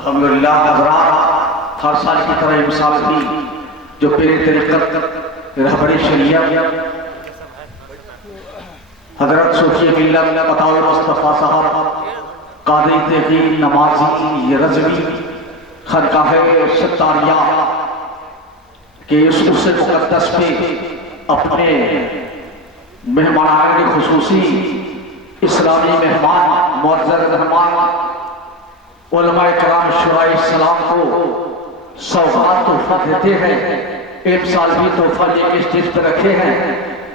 अल्हम्दुलिल्लाह हज़रात हर साल की तरह मिसाल थी जो पीर तरीक़त रहबरी शरीयत हज़रत सूफी मिल्लत अताउल मुस्तफ़ा साहब क़ादी तक़ी नमाजी रज़वी खनकाह सत्तारिया के उस मुक़द्दस पे अपने मेहमान खुसूसी इस्लामी मेहमान मुअज़्ज़ज़ रहमान उलमाए कराम शुराए सलाम को सौगात तोहफा देते हैं। एक साल भी तोहफा लेके स्टेज पर रखे हैं।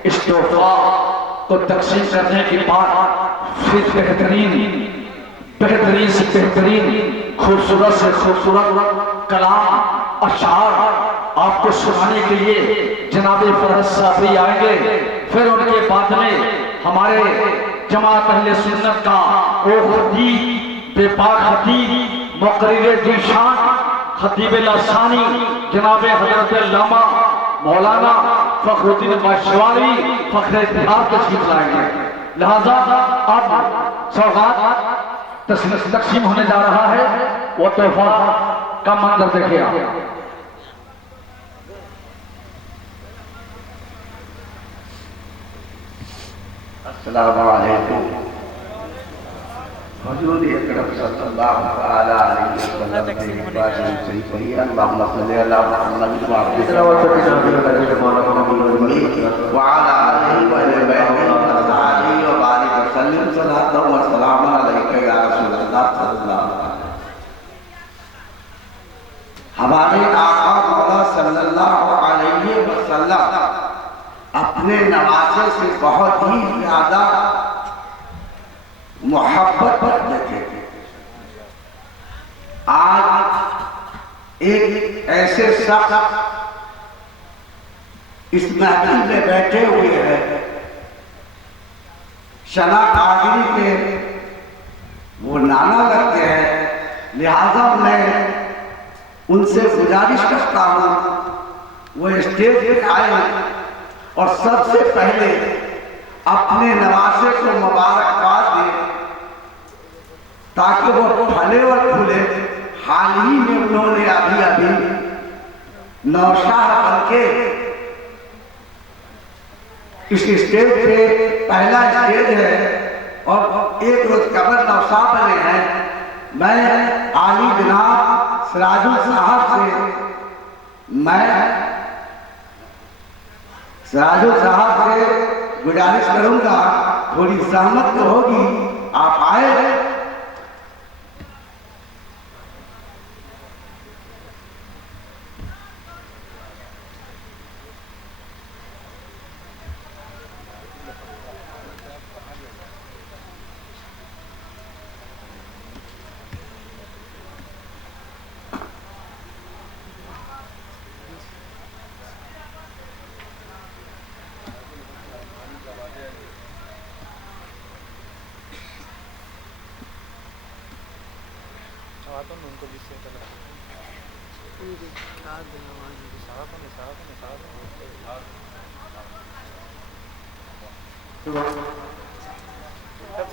इस तोहफा को तकसीम करने के बाद फिर बेहतरीन से बेहतरीन खूबसूरत से खूबसूरत कलाम अशार आपको सुनाने के लिए जनाब फरहत साफी आएंगे। फिर उनके बाद में हमारे जमात अहले सुन्नत का ओ खतीब बेपाक खतीब मुक़र्रिर दीशान खतीब लासानी जनाब हज़रत अल्लामा मौलाना फ़खरुद्दीन बाशवारी फ़ख्र बिहार तशरीफ लाएंगे। लिहाजा अब सौगात तकसीम होने जा रहा है। वो तोहफा का मंजर देखिए आप। अस्सलामु अलैकुम। हुजूर अकरम सल्लल्लाहु अलैहि वसल्लम ने बात सही कही है। अल्लाहुम्मा सल्ली अला मुहम्मद व अला आलिहि व सहबिही व बारिक वसल्लम सल्लल्लाहु व सलाम अलैका या रसूलल्लाह सल्लल्लाहु अलैहि। हमारे आका मौला सल्लल्लाहु अलैहि वसल्लम अपने नवासे से बहुत ही ज्यादा मोहब्बत करते थे। आज एक ऐसे शख्स इस महफिल में बैठे हुए हैं, शना कादरी के वो नाना लगते हैं। लिहाजा मैं उनसे गुजारिश करता हूँ वो स्टेज पे आए और सबसे पहले अपने नवासे को मुबारकबाद दें ताकि वो फले और फूले। हाल ही में उन्होंने अभी नौशाह बनके इस स्टेज पे पहला स्टेज है और एक रोज कबर नौशाह बने हैं। मैं आली जनाब सिराजुल साहब से गुजारिश करूंगा, थोड़ी सहमत तो होगी, आप आए।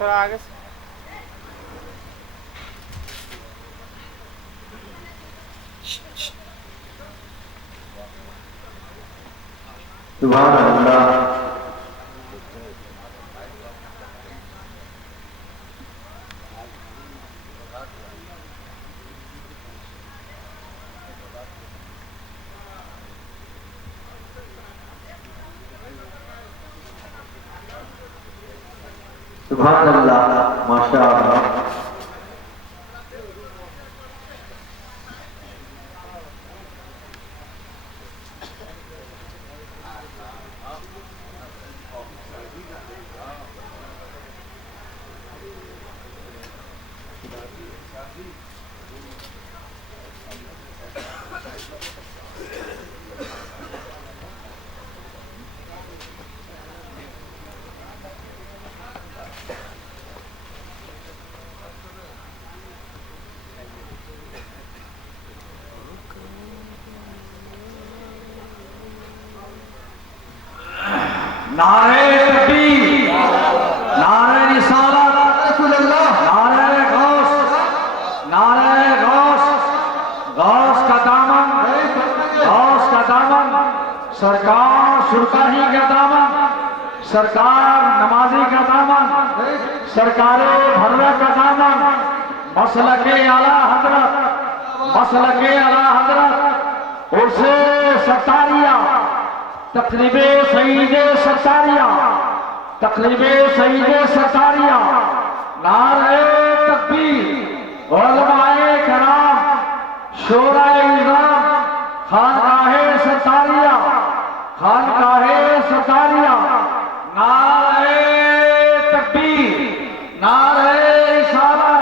थोड़ा आगे सुभान अल्लाह। सुभान अल्लाह, माशा अल्लाह। नारे तकबीर, नारे रिसालत, नारे गौस, नारे गौस, सरकार नमाजी का दामन, सरकारे भर्रा का दामन, मसलके आला हजरत, मसलके आला हजरत उर्से सत्तारिया, तकरीबे सईदे सत्तारिया, तकरीबे सईदे सत्तारिया, नारे तकबीर, उलमाए कराम, शोराए इज़ाम, खानकाहे सत्तारिया, खानकाहे सत्तारिया, नारे तकबीर, नारे इशारा,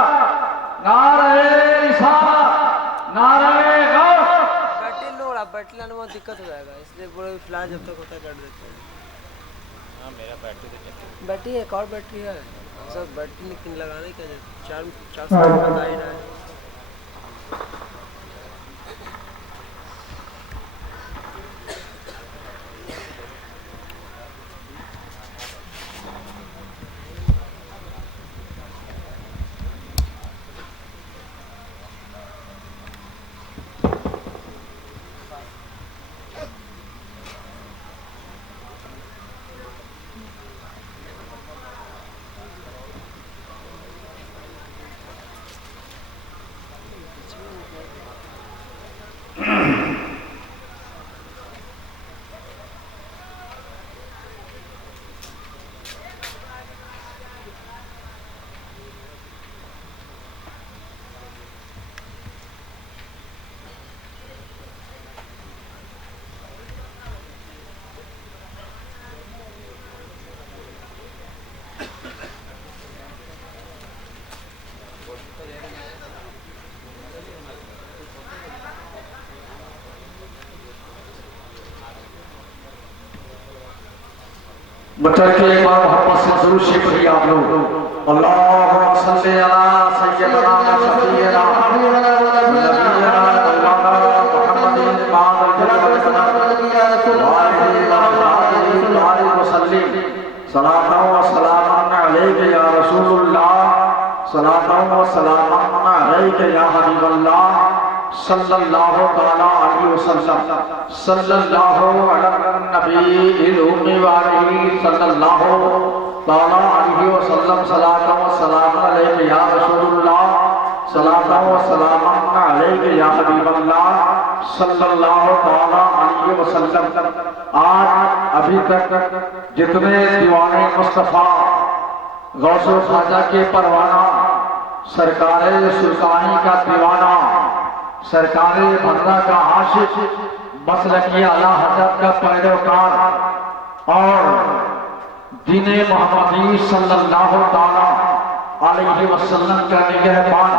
नारे इशारा, नारे गौस। बैटरी लो रहा, बैटरी लाने में दिक्कत हो जाएगा, इसलिए पूरा फिलहाल जब तक होता है कर देते हैं। हाँ मेरा बैटरी बैटरी एक और बैटरी है, सब बैटरी लगाने का 4 साल बता ही रहा है। बटर के एक बार मोहब्बत से जरूर शिफ ही आप लोग अल्लाहुम्मा सल्ली अला सय्यिदना शफीना नबीना मौलाना मुहम्मदिन सलातु व सलामुन अलैका या रसूलुल्लाह, सलातु व सलामुन अलैका या हबीबल्लाह सल्लल्लाहु तआला अलैहि वसल्लम, सल्लल्लाहु अला नबील उम्मी व आलिहि सल्लल्लाहु तआला अलैहि वसल्लम, सलातु व सलामुन अलैका या रसूलुल्लाह, सलातु व सलामुन अलैका या हबीबल्लाह सल्लल्लाहु तआला अलैहि वसल्लम। आज अभी तक जितने दीवाने मुस्तफा गौसो खाजा के परवाना, सरकारे सुल्तानी का दीवाना, सरकारे भर्रा का आशिक, मसलकी आला हजरत का पैरोकार और दीने मोहम्मदी सल्लल्लाहु तआला अलैहि वसल्लम का निगहबान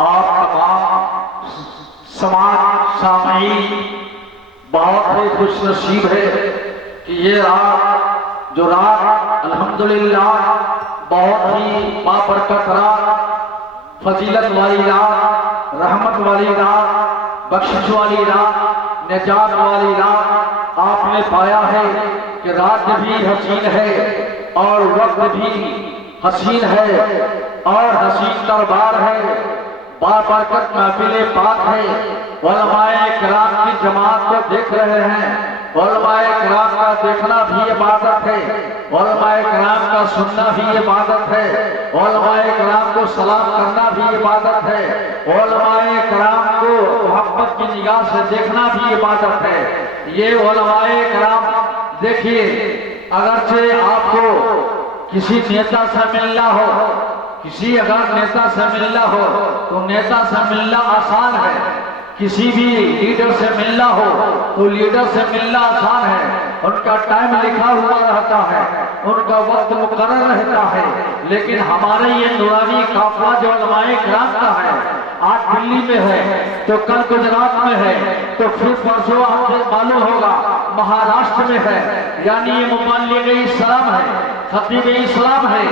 आप तमाम समाज सामईन बहुत ही खुश नसीब है कि ये रात जो रात अल्हम्दुलिल्लाह बहुत ही बाबरकत रात, फजीलत वाली रात, रहमत वाली रात, बख्शिश वाली रात, निजात वाली रात आपने पाया है कि रात भी हसीन है और वक्त भी हसीन है और हसीन दरबार है, बाबरकत महफिल पाक है। उलमाए किराम की जमात को देख रहे हैं, उलमाए किराम का देखना भी इबादत है, उलमाए किराम का सुनना भी इबादत है, उलमाए किराम को सलाम करना भी इबादत है, उलमाए किराम को मोहब्बत की निगाह से देखना भी इबादत है। ये उलमाए किराम देखिए, अगरचे आपको किसी नेता से मिलना हो, किसी अगर नेता से मिलना हो तो नेता से मिलना आसान है, किसी भी लीडर से मिलना हो तो लीडर से मिलना आसान है, उनका टाइम लिखा हुआ रहता है, उनका वक्त मुकर्रर रहता है। लेकिन हमारे ये नूरानी काफिला जो उलमाए किराम का है, आज दिल्ली में है तो कल गुजरात में है तो फिर परसों आपको मालूम होगा महाराष्ट्र में है, यानी ये मुबल्लिग इस्लाम है, खतीब इस्लाम है।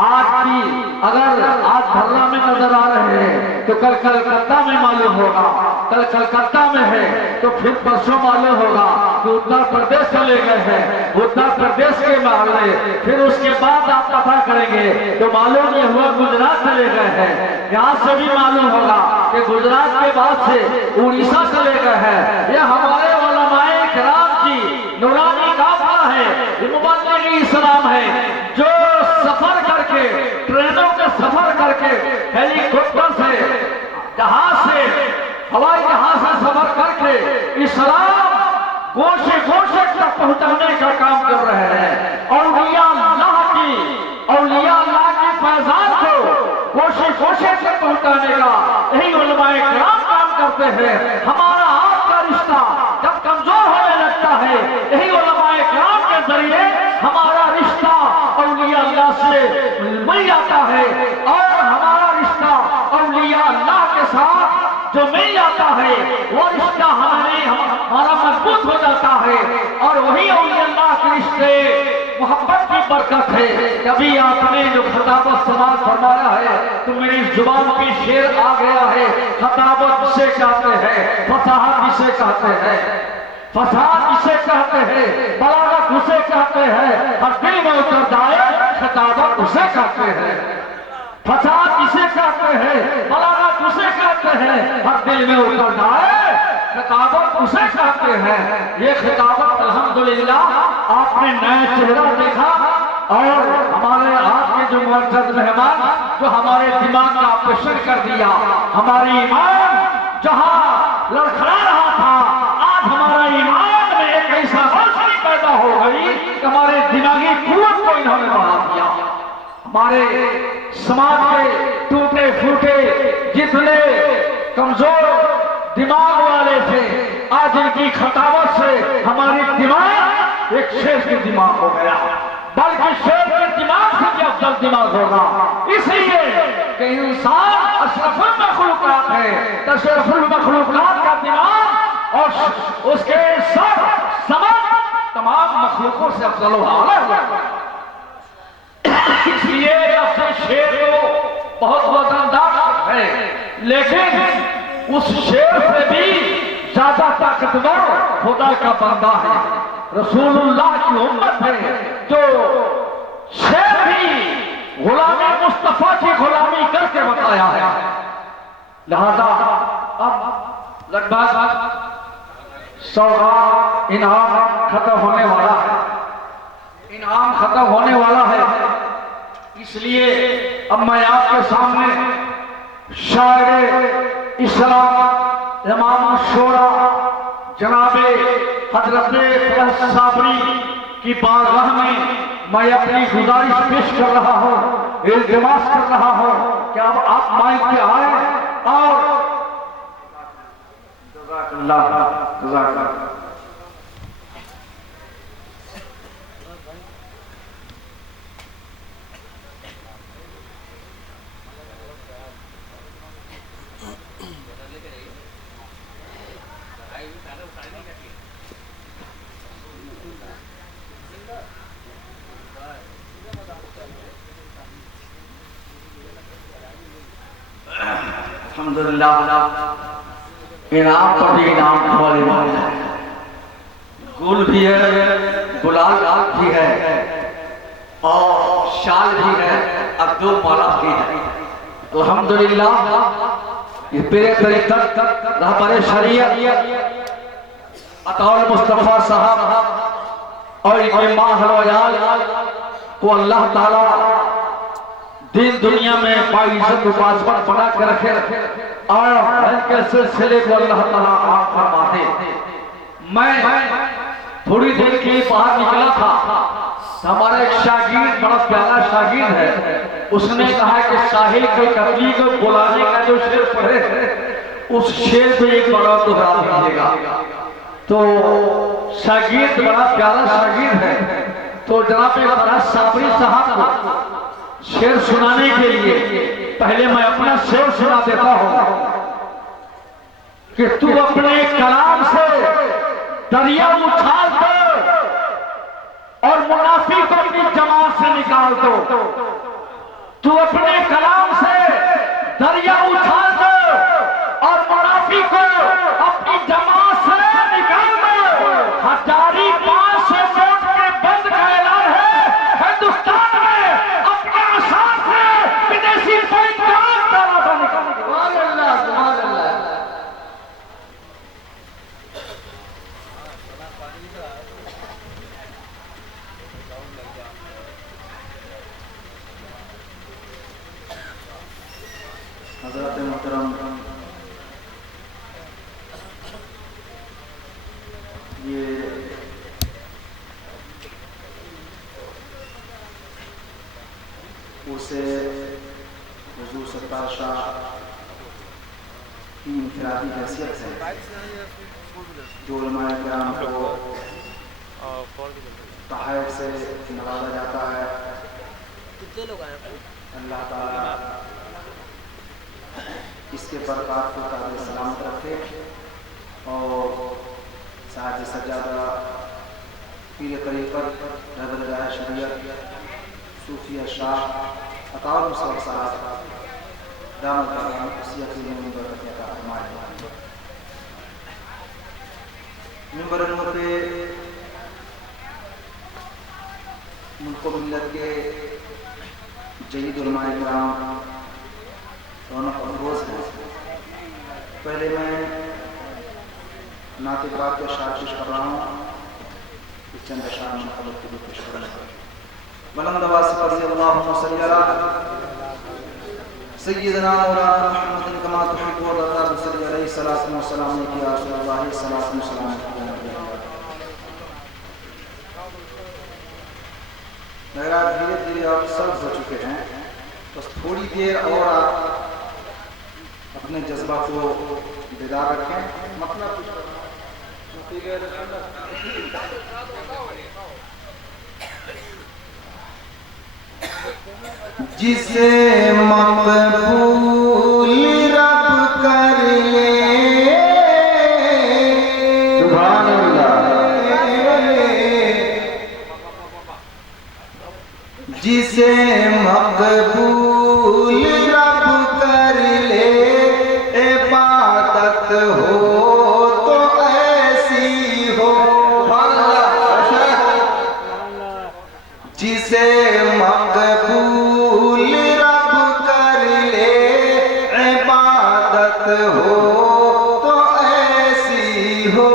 आज की अगर आज भर्रा में नजर आ रहे हैं तो कल कलकत्ता में मालूम होगा, कल कलकत्ता में है तो फिर परसों मालूम होगा कि उत्तर प्रदेश चले गए हैं, उत्तर प्रदेश के मामले, फिर उसके बाद आप पता करेंगे तो मालूम ये हुआ गुजरात चले गए हैं। यहाँ से भी मालूम होगा कि गुजरात के बाद से उड़ीसा चले गए हैं। ये हमारे उलमाए किराम की नूरानी काफिला है, ये मुबल्लिग इस्लाम है जो सफर करके, ट्रेनों के सफर करके, हेलीकॉप्टर से, जहाज से, हवाई जहाज से सफर करके इस्लाम गोशे गोशे तक पहुंचाने का काम कर रहे हैं। औलिया अल्लाह की फैजान को गोशे गोशे तक पहुंचाने का यही उलमाए किराम काम करते हैं। हमारा आपका रिश्ता जब कमजोर होने लगता है, यही उलमाए किराम के जरिए हमारा रिश्ता औलिया अल्लाह से मिल जाता है और हमारा रिश्ता औलिया अल्लाह के साथ जो मिल जाता है वो रिश्ता हमारा मजबूत हो जाता है। और वही औलिया अल्लाह के रिश्ते मोहब्बत की बरकत है। कभी आपने जो खताबत समाज फरमाया है तो मेरी जुबान पे शेर आ गया है। खताबत किसे कहते हैं, फसाहत किसे कहते हैं, फसाद किसे कहते हैं, बलागत उसे कहते हैं, हर दिल में उतर जाए खताबत उसे कहते हैं। फसाद किसे कहते हैं, बलागत उसे कहते हैं, हर दिल में उतर जाए खिताबत उसे कहते हैं। ये खिताबत अल्हम्दुलिल्लाह आपने नया चेहरा देखा और हमारे आपके जो मुअज़्ज़ज़ मेहमान जो हमारे दिमाग का ऑपरेशन कर दिया। हमारी ईमान जहां लड़खड़ा रहा था, आज हमारा ईमान में एक ऐसा रोशनी पैदा हो गई कि हमारे दिमागी कुव्वत को इन्होंने बढ़ा दिया। हमारे समाज के टूटे फूटे जितने कमजोर दिमाग वाले थे, आज इनकी खतावत से हमारी दिमाग एक शेर के दिमाग हो गया, बल्कि शेर के दिमाग से भी अफजल दिमाग होगा। इसलिए कि इंसान अशरफुल मखलूकात है, अशरफुल मखलूकात का दिमाग और उसके सर समझ तमाम मखलूकों से अफजल होगा। इसलिए अफजल शेर को बहुत वजनदार है, लेकिन उस शेर से भी ज्यादा ताकतवर खुदा का बंदा है, रसूलुल्लाह की उम्मत है, जो शेर भी गुलामी मुस्तफा की गुलामी करके बताया है। लिहाजा अब लगभग सौगात इनाम खत्म होने वाला है, इनाम खत्म होने वाला है। इसलिए अब मैं आपके सामने शायर इस्लाम इमाम शोरा जनाबे हजरत फैज साबरी की बारगाह में मैं अपनी गुजारिश पेश कर रहा हूँ, इल्तिमास कर रहा हूँ कि अब आप माइक पे आए और अल्हम्दुलिल्लाह इनाम पर भी इनाम वाले वाले गुल भी है, गुलाल भी है और शाल भी है और दो माला भी है। अल्हम्दुलिल्लाह ये पेरे तरीक़त रहबर शरीयत अताउल मुस्तफा साहब और इनके माहौल को अल्लाह ताला दिन दुनिया में बाइज्जत मुबाज़मत बना कर रखे और इनके सिलसिले को अल्लाह ताला आप फरमा दे। मैं थोड़ी देर के लिए बाहर निकला था, हमारा एक शागिर्द, बड़ा प्यारा शागिर्द है, उसने कहा कि साहिल के कवि को बुलाने का जो शेर पढ़े उस शेर को एक बड़ा दोहरा दीजिएगा। तो शागिर्द बड़ा प्यारा शागिर्द है, तो जनाब फैज साबरी साहब को शेर सुनाने के लिए पहले मैं अपना शेर सुना देता हूं कि तू अपने कलाम से दरिया उछाल दो और मुनाफिक को अपनी जमात से निकाल दो। तू अपने कलाम से दरिया उछाल दो और मुनाफिक को अपनी जमात से निकाल दो। हजारी 500 नोट के बंद का ऐलान है हिंदुस्तान में, अपने आसार से विदेशी पैंतालीस ताला निकाल दो। हजरत मोहतरम ये उसे हुजूर सरकार शाह की इनफरादी हैसियत है जो उलमाए किराम को तहफ़ से नवाजा जाता है। कितने लोग आए हैं? अल्लाह ताला इसके बरक़ात को ताज़ सलामत रखे और साहब सज्जादा पीर तरीक़त रहबर शरीयत सूफिया शाह अताउल मुस्तफ़ा साहब दामद में बरकत का फरमाए। मिंबर नूर पे मुल्क मिल्लत के जयीद उलमाए किराम रौनक अफरोज़ हैं। पहले मैं नाते पाक के अशार पेश कर रहा हूँ। इस चंद अशार में खबर के लिए पेश कर रहा हूँ। बुलंद आवाज़ से पढ़िए अल्लाहुम्मा सल्ली अला सय्यिदना मौलाना मुहम्मद कमा तुहिब्बु व तरदा सल्ली अलैहि सलातु व सलाम या रसूलल्लाह सल्लल्लाहु अलैहि वसल्लम। मेरा धीरे धीरे आप सब हो चुके हैं, बस थोड़ी देर और आप अपने जज्बा को बेदार रखें। मतलब जिसे मकबूल रब कर ले, सुभान जिसे मकबूल रब कर ले, इबादत हो तो ऐसी हो। जिसे मकबूल रब कर ले, इबादत हो तो ऐसी हो।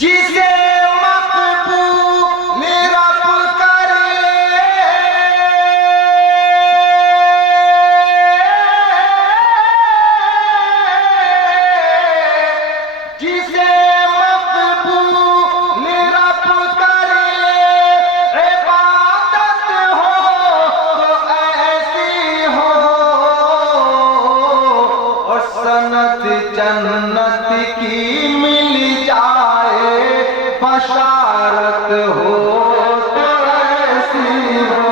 जिसे मकबूल रब कर ले, जिसे मकबूल रब कर ले, इबादत हो तो ऐसी हो। और सनत जन्नत की मिल जाए, बशारत हो तो ऐसी हो।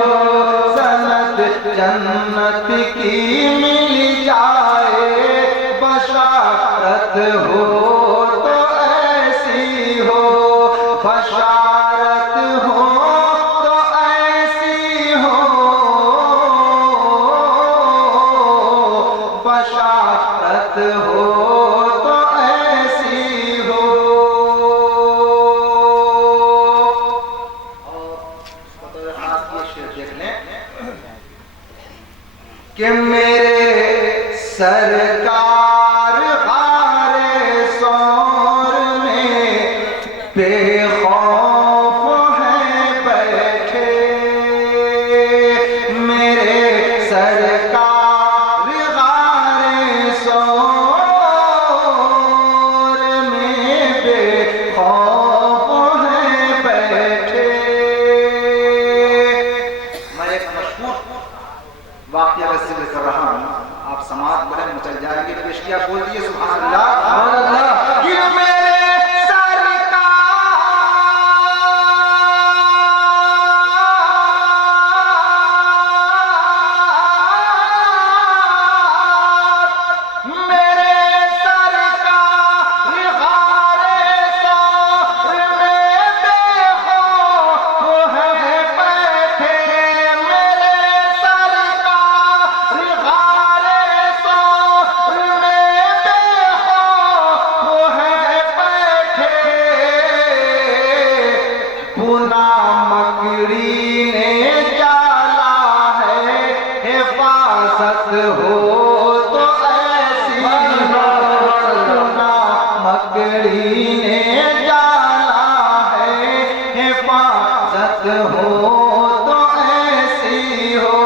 सनत जन्नत की मिल जाए, बशारत हो तो ऐसी हो। बशारत हो तो ऐसी हो। बशारत हो तो ऐसी हो। और आप ये शेर देख लें कि मेरे सरकार हारे सौर में बेखौफ हैं बैठे। मेरे सरकार हारे सौर में बेखौफ हैं बैठे। मैं एक मशहूर वाक़या का जिक्र कर रहा हूँ, आप समाज बड़े मचल जाएंगे। पेशिया बोल दिए सुभान अल्लाह, सुभान अल्लाह। कि मेरे मकड़ी ने जाला है, हिफाजत हो तो ऐसी हो। मकड़ी ने जाला है, हिफाजत हो तो ऐसी हो।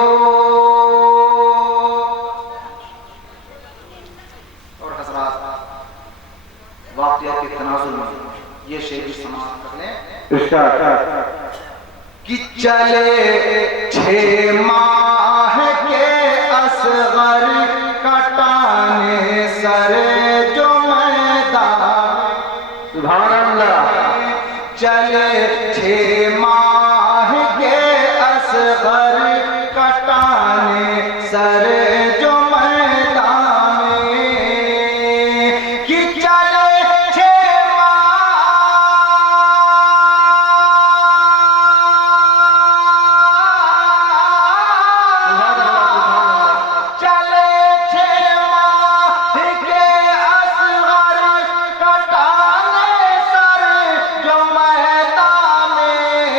कि चले 6 माह के असगर कटाने सर जो मैदान, सुभान अल्लाह। चले 6 माह के असगर कटाने सर जो मैदान में, कि चले 6 चले 6 माह के असगर कटाने सर जो मैदान में,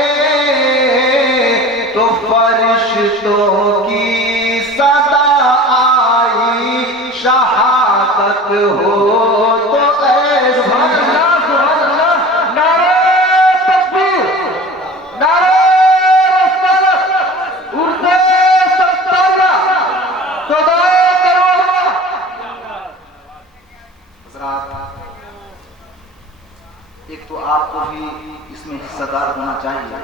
तो फरिश्तों की सदा आई शहादत हो तो ऐसी सुभान अल्लाह, सुभान अल्लाह। नारे तकबीर, नारे रिसालत, उर्दे सत्तारा, सदाए करोड़वा। हज़रात, एक तो आपको भी इसमें हिस्सेदार होना चाहिए।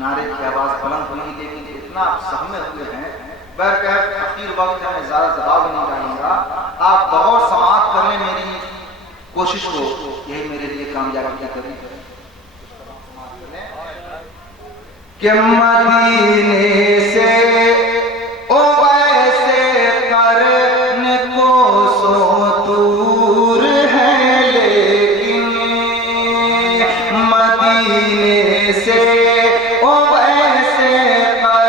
नारे की आवाज बुलंद हुई, लेकिन इतना आप सहमे हुए हैं, बहरकैफ अखीर वक्त है, मैं ज़्यादा जवाब नहीं डालूंगा। आप बहुत समाप्त कर लें मेरी कोशिश को, यही मेरे लिए कामयाबी की कड़ी है। कि मदीने से ओ वैसे करने को सो दूर है, लेकिन मदीने से ओ वैसे करने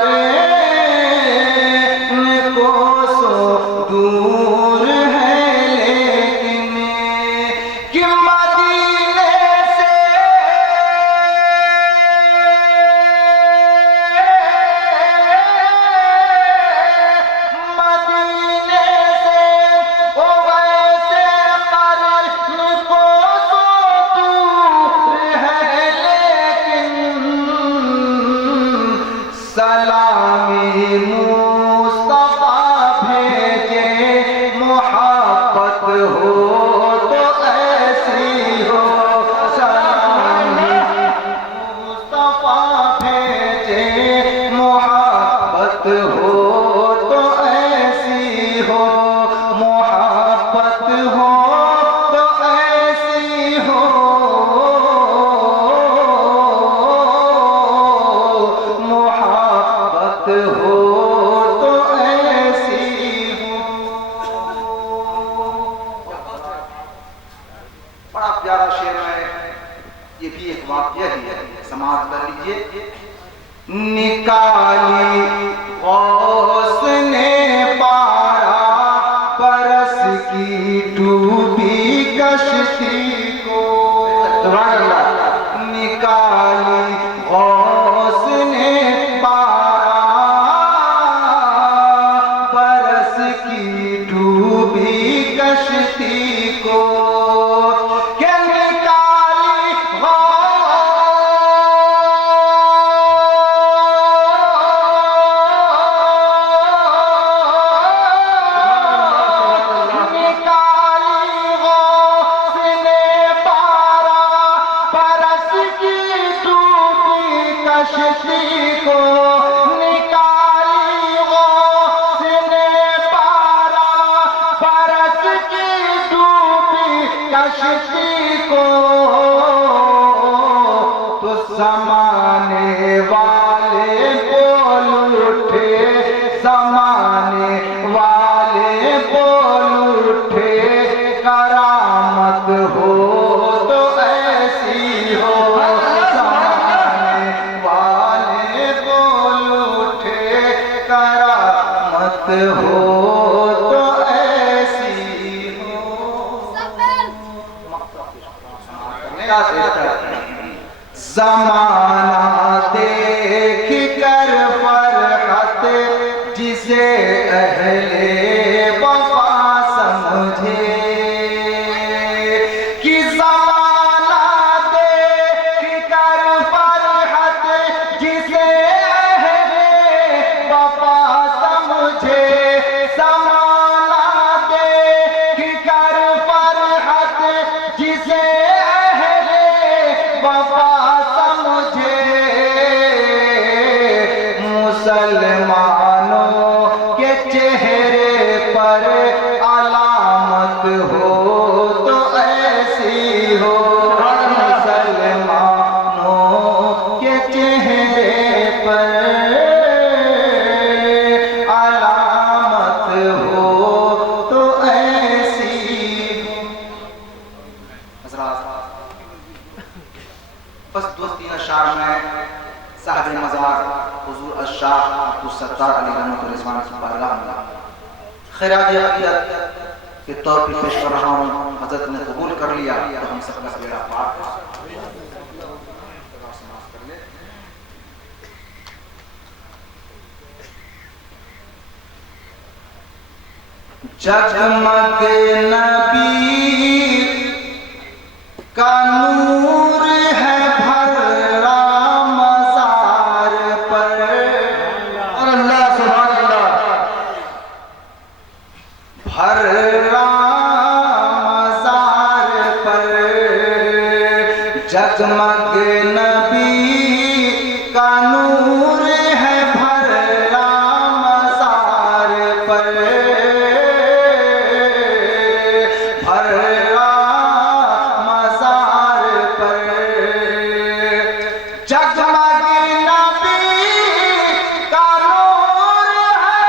को सो दूर है, लेकिन कि मदीने से ओ वैसे करने को सो दूर है, लेकिन सलामी मुस्तफा भेजे मोहब्बत हो तो ऐसी हो, सलामी मुस्तफा भेजे मोहब्बत हो तो ऐसी हो, मोहब्बत हो तो ऐसी हो, मोहब्बत हो तो ऐसी हो। बड़ा प्यारा शेर है, ये भी एक वाक्य ही है, समाज कर लीजिए। निकाली गौस ने पारा परस की डूबी कश्ती को, सुभान अल्लाह। निकाली गौस ने पारा परस की डूबी कश्ती को, के निकाली निकाली गौस ने पारा परस की डूबी कश्ती को, निकाली गौस ने पारा परस की डूबी कश्ती को, तो ज़माने वाले बोल उठे, ज़माने वाले बोल उठे, करामत हो तो ऐसी हो, ज़माने वाले बोल उठे, करामत हो तो ऐसी हो। ज़माना देख कर फरहत जिसे अहले वफा समझे, कि ज़माना देख कर फरहत जिसे अहले वफा समझे, ज़माना देख कर फरहत जिसे अहले वफा समझे, पर अलामत हो तो ऐसी बस दो तीन अशार में साहिब मज़ार हुजूर अशाह अब्दुल सत्तार अली रहमतुल्लाह रिज़वान की बारगाह में खैरात अक़ीदत के तौर पर पेश कर रहा हूँ। हज़रत ने कबूल कर लिया तो हम सबका बेड़ा पार है। जगमग नबी का नूर है भरा मज़ार पर। अल्लाह सुभान अल्लाह। भरा मज़ार पर जगमग नबी का नूर है भरा मज़ार पर। भरा मज़ार पर जगमग नबी का नूर है।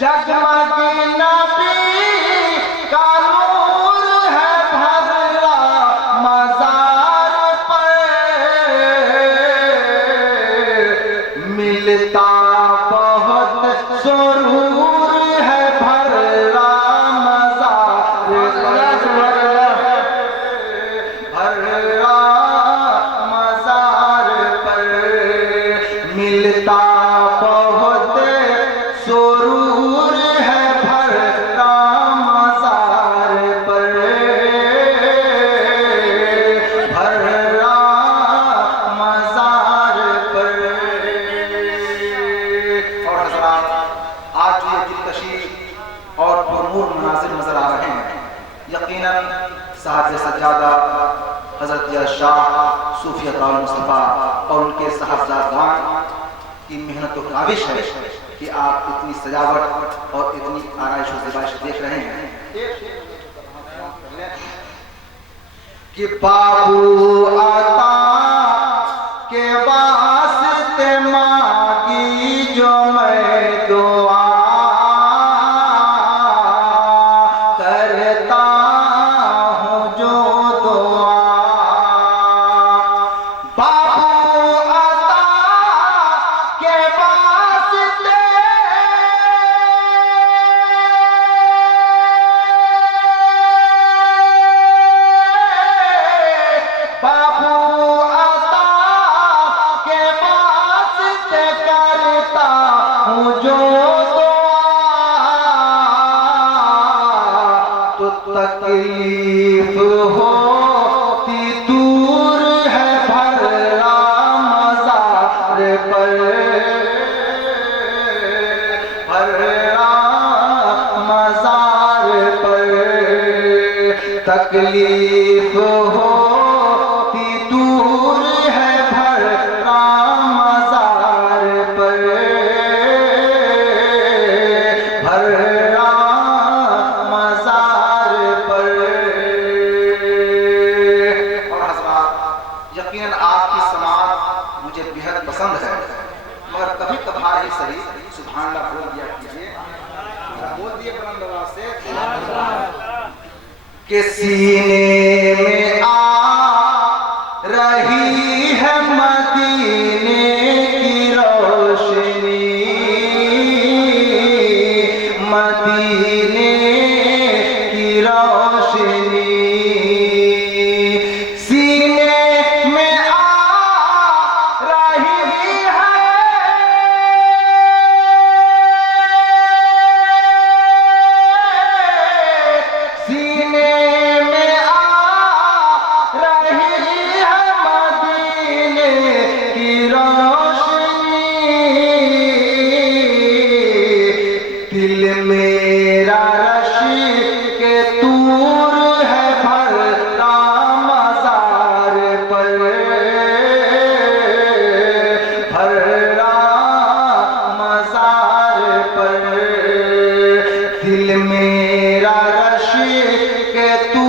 जगमग नबी का नूर है भरा मज़ार पर। मिलता बहुत सुरूर है भरा मज़ार पर। भरा मज़ार पर मिलता बहुत सुरूर है भरा मज़ार पर। भरा मज़ार पर। और हज़रात, आज जो ये दिलकशी और पुरनूर मनाज़िर नज़र आ रहे हैं, यकीनन साहब सज्जादा हज़रत शाह सूफियत और मुस्तफ़ा और उनके साहबजादान की मेहनत और काविश है कि आप इतनी सजावट और इतनी आराइश और ज़िबाइश देख रहे हैं कि बाबू आता के वास्ते मांगी जो मैं दुआ करता हूँ जो दुआ। बाबू आता के वास्ते बाबू आता के वास्ते करता हूँ जो तो तकलीफ होती दूर है भरा मज़ार पर। भरा मज़ार पर तकलीफ होती दूर है भरा मज़ार पर। भरा मज़ार पर। और हज़रात, यकीनन आपकी समात मुझे बेहद पसंद है, मगर कभी कभार ही सही सुभान अल्लाह बोल दिया कीजिए। बोल दिए बुलंद आवाज़ से कि सीने में आ रही है मदीने की रोशनी। मदीने की रोशनी सीने में आ रही है। सीने में आ रही है मदीने की रोशनी। दिल मेरा रशी के तूर है भरा मज़ार पर। भरा मज़ार पर दिल मेरा रशी के तू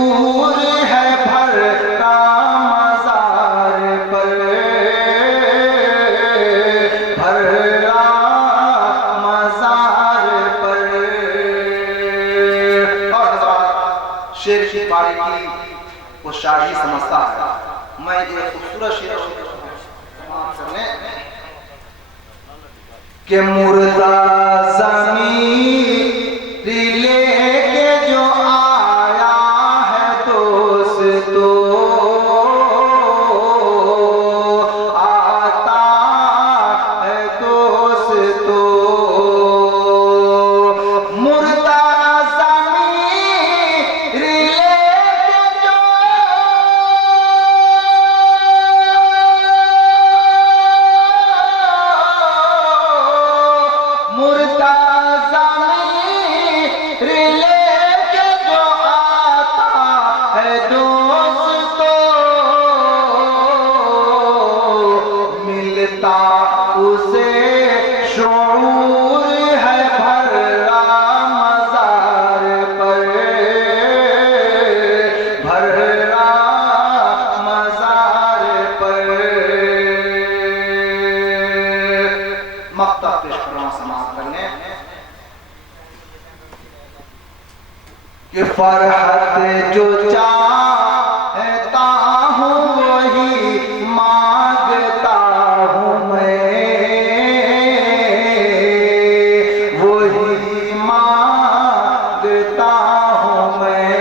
शेर की बारीकी वो शायरी समझता है। मैं एक खूबसूरत शेर करने के मुर्दा ज़मीर लेके जो आया है दोस्तों, आता है दोस्तों, मुर्दा ज़मीर लेके जो मुर्दा ज़मीर लेके जो आता है दोस्तों, मिलता उसे शऊर है भर्रा मज़ार पर, भर्रा मज़ार पर। मक्ता पेश करना समाप्त करने कि फरहत जो चाहता हूँ वही मांगता हूँ मैं, वही मांगता हूँ मैं।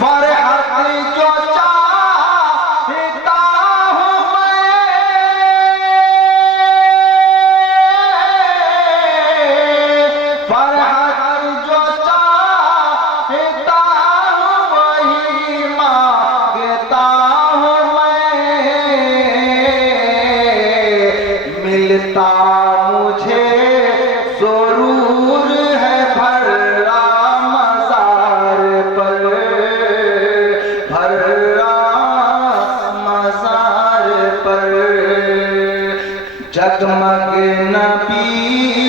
फरहत जो चाहता हूँ मैं, फरहत जो चाहता हूँ वही मांगता हूँ मैं। मिलता मुझे जरूर है भर्रा मज़ार पर, भर्रा मज़ार पर। जगमग नबी